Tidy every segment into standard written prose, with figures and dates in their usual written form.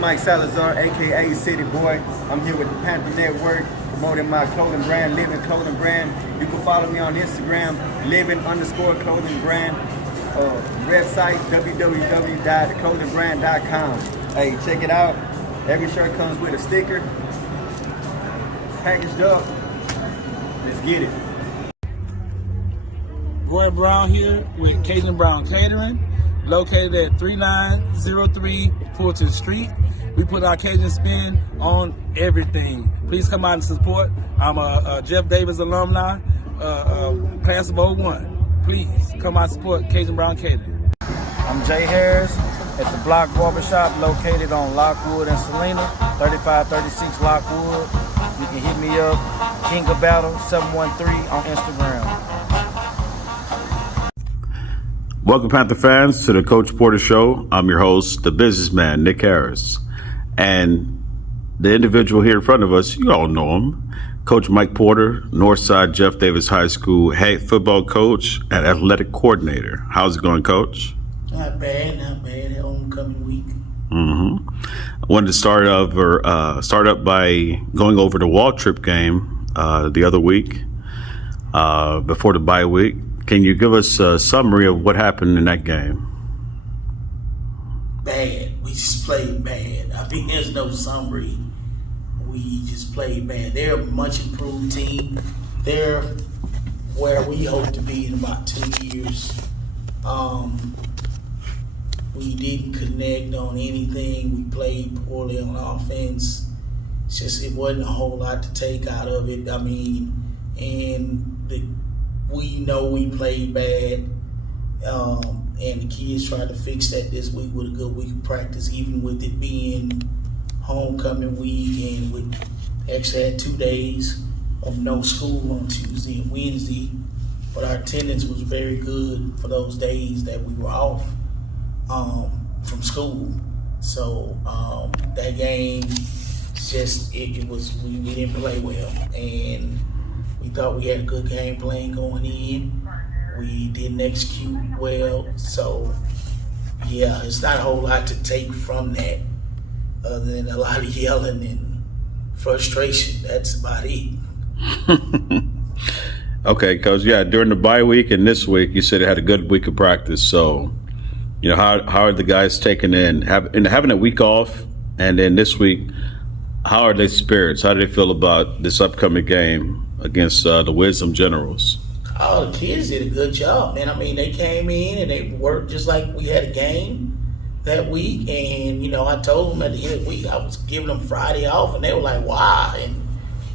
Mike Salazar, aka City Boy. I'm here with the Panther Network, promoting my clothing brand, Living Clothing Brand. You can follow me on Instagram, Living_Clothing Brand. Website, www.theclothingbrand.com. Hey, check it out. Every shirt comes with a sticker, packaged up. Let's get it. Gordon Brown here with Cajun Brown Catering, located at 3903 Fulton Street. We put our Cajun spin on everything. Please come out and support. I'm a Jeff Davis alumni, class of 01. Please come out and support Cajun Brown Catering. I'm Jay Harris at the Block Barbershop located on Lockwood and Salina, 3536 Lockwood. You can hit me up, King of Battle 713 on Instagram. Welcome, Panther fans, to the Coach Porter Show. I'm your host, the businessman, Nick Harris. And the individual here in front of us, you all know him, Coach Mike Porter, Northside Jeff Davis High School head football coach and athletic coordinator. How's it going, Coach? Not bad. Homecoming week. I wanted to start up by going over the Wall Trip game the other week before the bye week. Can you give us a summary of what happened in that game? Bad. We just played bad. I mean, there's no summary. We just played bad. They're a much improved team. They're where we hope to be in about 2 years. We didn't connect on anything. We played poorly on offense. It wasn't a whole lot to take out of it. I mean, we know we played bad, and the kids tried to fix that this week with a good week of practice, even with it being homecoming week, and we actually had 2 days of no school on Tuesday and Wednesday, but our attendance was very good for those days that we were off from school. So that game, we didn't play well, and we thought we had a good game plan going in. We didn't execute well. So, yeah, it's not a whole lot to take from that other than a lot of yelling and frustration. That's about it. Okay, Coach, during the bye week and this week, you said it had a good week of practice. So, how are the guys taking having a week off, and then this week, how are their spirits? How do they feel about this upcoming game against the Wisdom Generals? Oh, the kids did a good job, man. I mean, they came in and they worked just like we had a game that week. And, I told them at the end of the week, I was giving them Friday off, and they were like, why? And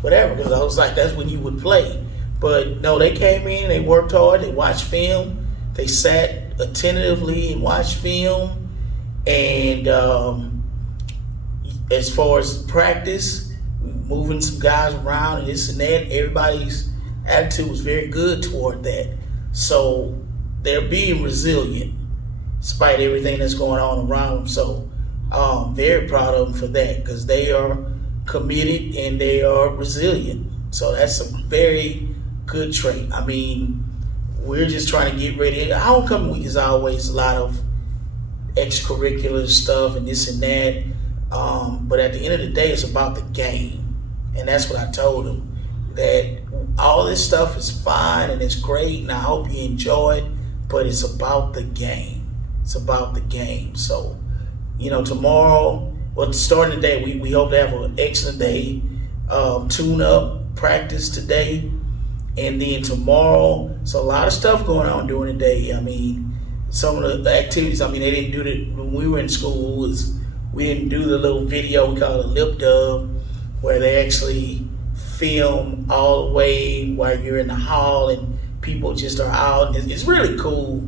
whatever, because I was like, that's when you would play. But, no, they came in, they worked hard, they watched film, they sat attentively and watched film. And as far as practice, moving some guys around and this and that, everybody's attitude was very good toward that. So they're being resilient despite everything that's going on around them. So I'm very proud of them for that, because they are committed and they are resilient. So that's a very good trait. I mean, we're just trying to get ready. Homecoming week is always a lot of extracurricular stuff and this and that. But at the end of the day, it's about the game. And that's what I told them, that all this stuff is fine and it's great, and I hope you enjoy it, but it's about the game. It's about the game. So, tomorrow, starting the day, we hope to have an excellent day, tune-up practice today, and then tomorrow, it's a lot of stuff going on during the day. I mean, some of the activities, they didn't do it when we were in school. We didn't do the little video we call it a lip dub, where they actually film all the way while you're in the hall and people just are out. It's really cool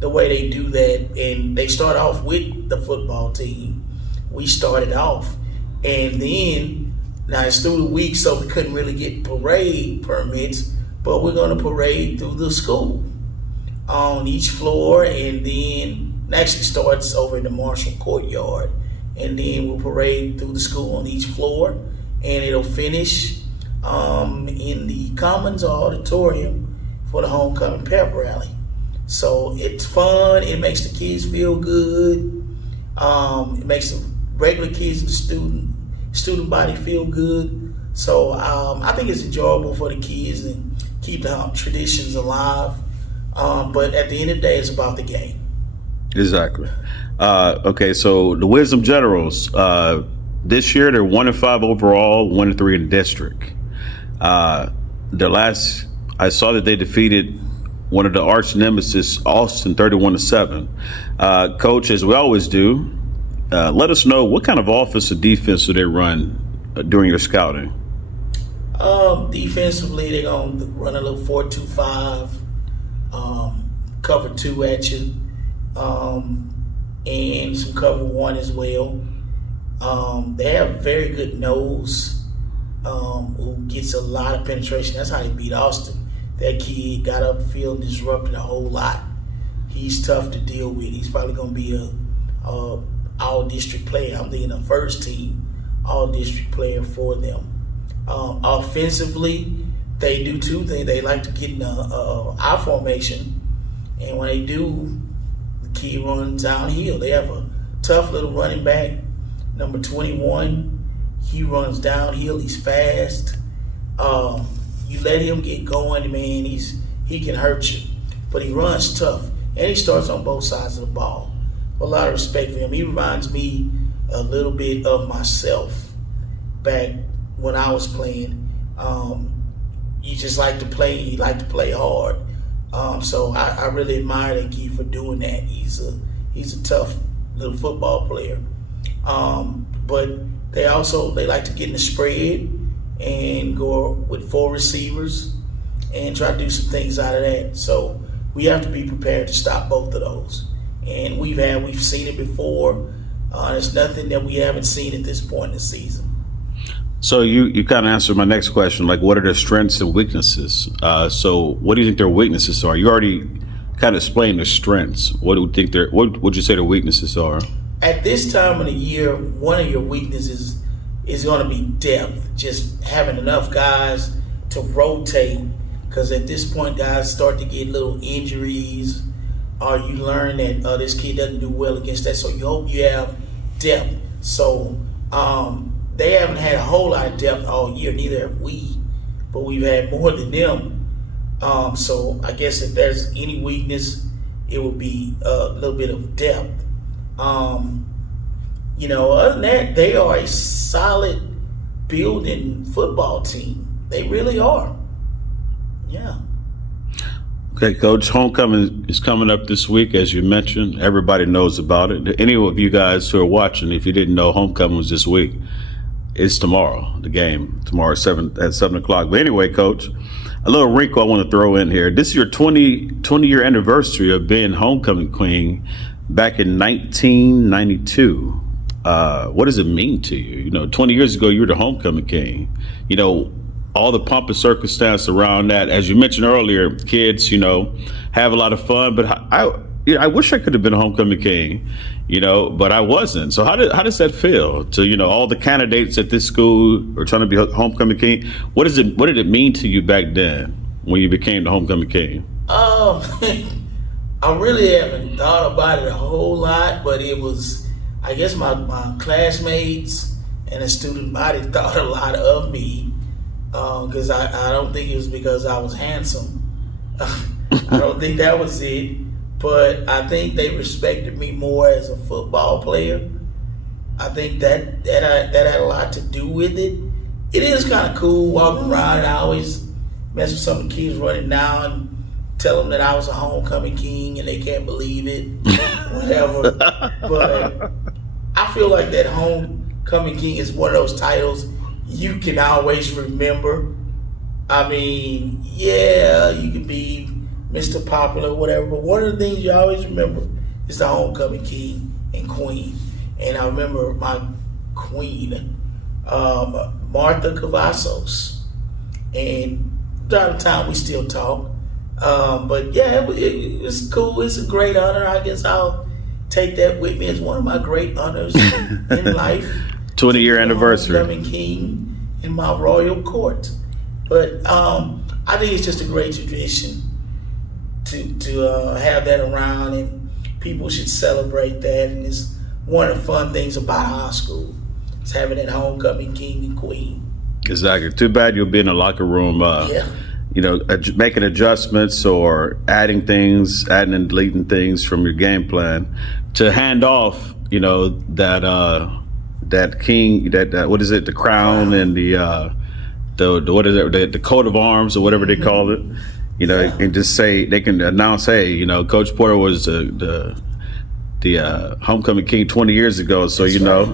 the way they do that. And they start off with the football team. We started off. And then, now it's through the week, so we couldn't really get parade permits, but we're going to parade through the school on each floor, and then it actually starts over in the Marshall Courtyard. And then we'll parade through the school on each floor, and it'll finish in the Commons Auditorium for the homecoming pep rally. So it's fun. It makes the kids feel good. It makes them regular kids and student body feel good. So I think it's enjoyable for the kids and keep the traditions alive. But at the end of the day, it's about the game. Exactly. Okay, so the Wisdom Generals, this year they're 1-5 overall, 1-3 in district. The last I saw that they defeated one of the arch nemesis, Austin, 31-7. Coach, as we always do, let us know what kind of offense or defense do they run during your scouting. Defensively, they're gonna run a little 4-2-5, cover 2 at you, and some cover 1 as well. They have a very good nose who gets a lot of penetration. That's how they beat Austin. That kid got up field and disrupted a whole lot. He's tough to deal with. He's probably going to be a all-district player. I'm thinking a first-team all-district player for them. Offensively, they do 2 things. They like to get in a I formation, and when they do, the kid runs downhill. They have a tough little running back, number 21. He runs downhill. He's fast. You let him get going, man, he can hurt you. But he runs tough, and he starts on both sides of the ball. A lot of respect for him. He reminds me a little bit of myself back when I was playing. You just like to play. You like to play hard. So I really admire that kid for doing that. He's a tough little football player. But they like to get in the spread and go with 4 receivers and try to do some things out of that. So we have to be prepared to stop both of those. And we've seen it before. There's nothing that we haven't seen at this point in the season. So you kind of answered my next question, like what are their strengths and weaknesses? So what do you think their weaknesses are? You already kind of explained their strengths. What would you say their weaknesses are? At this time of the year, one of your weaknesses is going to be depth, just having enough guys to rotate, because at this point guys start to get little injuries, or you learn that this kid doesn't do well against that, so you hope you have depth. So they haven't had a whole lot of depth all year, neither have we, but we've had more than them. So I guess if there's any weakness, it would be a little bit of depth. Other than that, they are a solid building football team. They really are. Yeah. Okay, Coach, homecoming is coming up this week, as you mentioned. Everybody knows about it. Any of you guys who are watching, if you didn't know, homecoming was this week. It's tomorrow, the game. Tomorrow at 7 o'clock. But anyway, Coach, a little wrinkle I want to throw in here. This is your 20-year anniversary of being homecoming queen back in 1992. What does it mean to you? 20 years ago, you were the homecoming king. All the pomp and circumstance around that. As you mentioned earlier, kids, have a lot of fun. But I wish I could have been a homecoming king, but I wasn't. So how does that feel to, all the candidates at this school are trying to be homecoming king? What did it mean to you back then when you became the homecoming king? I really haven't thought about it a whole lot, but it was, I guess my classmates and the student body thought a lot of me, because I don't think it was because I was handsome. I don't think that was it, but I think they respected me more as a football player. I think that had a lot to do with it. It is kind of cool walking around, and I always mess with some of the kids running down and tell them that I was a homecoming king and they can't believe it, whatever. But I feel like that homecoming king is one of those titles you can always remember. I mean, yeah, you can be Mr. Popular, whatever, but one of the things you always remember is the homecoming king and queen. And I remember my queen, Martha Cavazos. And from time to time we still talk. But yeah, it's cool. It's a great honor. I guess I'll take that with me as one of my great honors in life. 20-year anniversary. Homecoming king in my royal court. But I think it's just a great tradition to have that around, and people should celebrate that. And it's one of the fun things about high school. Is having that homecoming king and queen. Exactly. Too bad you'll be in the locker room, Yeah. Making adjustments or adding things, adding and deleting things from your game plan to hand off, that king, what is it, the crown and the what is it, the coat of arms or whatever they call it, and just say, they can announce, hey, Coach Porter was the homecoming king 20 years ago. So, That's right.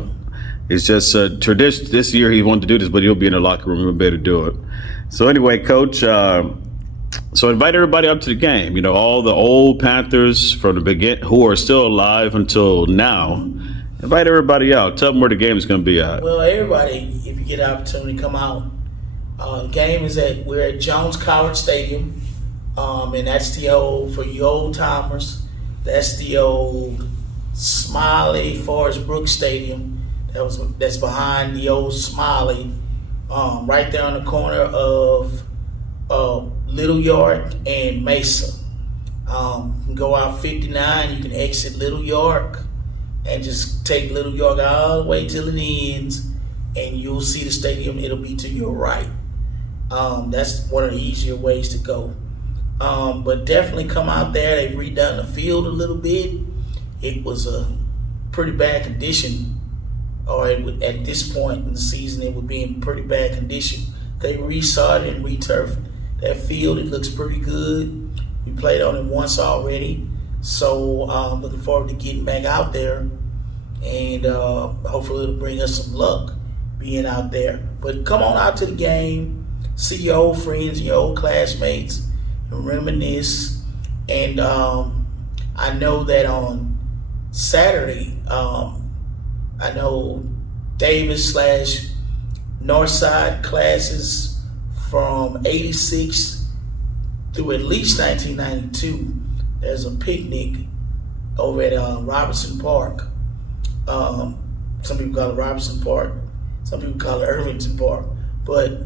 It's just a tradition. This year he wanted to do this, but he'll be in the locker room. He'll be able to do it. So anyway, Coach, so invite everybody up to the game. All the old Panthers from the beginning who are still alive until now. Invite everybody out. Tell them where the game is going to be at. Well, everybody, if you get an opportunity, come out. The game is we're at Jones College Stadium, and that's for you old timers, that's the old Smiley Forest Brook Stadium. That's behind the old Smiley, right there on the corner of Little York and Mesa. You can go out 59, you can exit Little York and just take Little York all the way till it ends, and you'll see the stadium. It'll be to your right. That's one of the easier ways to go. But definitely come out there. They've redone the field a little bit. It was a pretty bad condition, or at this point in the season, it would be in pretty bad condition. They resodded and returfed that field. It looks pretty good. We played on it once already, so looking forward to getting back out there, and hopefully it'll bring us some luck being out there. But come on out to the game, see your old friends and your old classmates, and reminisce. And I know that on Saturday, I know Davis / Northside classes from 86 through at least 1992. There's a picnic over at Robertson Park. Some people call it Robertson Park. Some people call it Irvington Park. But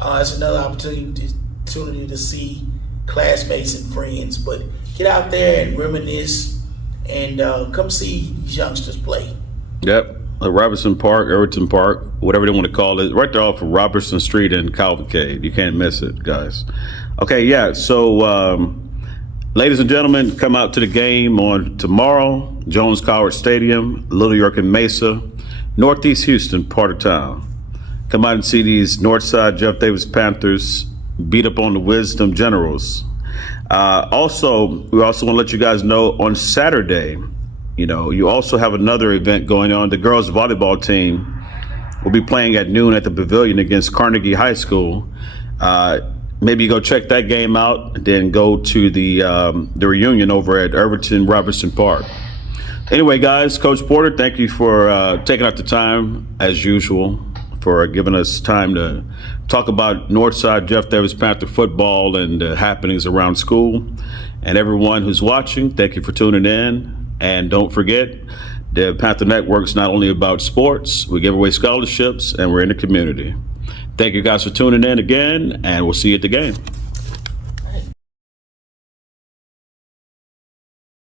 it's another opportunity to see classmates and friends. But get out there and reminisce, and come see these youngsters play. Yep. Robertson Park, Irvington Park, whatever they want to call it, right there off of Robertson Street and Calvin Cave. You can't miss it, guys. Okay, yeah. So, ladies and gentlemen, come out to the game on tomorrow, Jones College Stadium, Little York and Mesa, Northeast Houston, part of town. Come out and see these Northside Jeff Davis Panthers beat up on the Wisdom Generals. We also want to let you guys know on Saturday, you also have another event going on. The girls volleyball team will be playing at noon at the Pavilion against Carnegie High School. Maybe go check that game out, and then go to the reunion over at Irvington Robertson Park. Anyway, guys, Coach Porter, thank you for taking out the time, as usual, for giving us time to talk about Northside Jeff Davis Panther football and happenings around school. And everyone who's watching, thank you for tuning in. And don't forget, the Panther Network's not only about sports, we give away scholarships, and we're in the community. Thank you guys for tuning in again, and we'll see you at the game.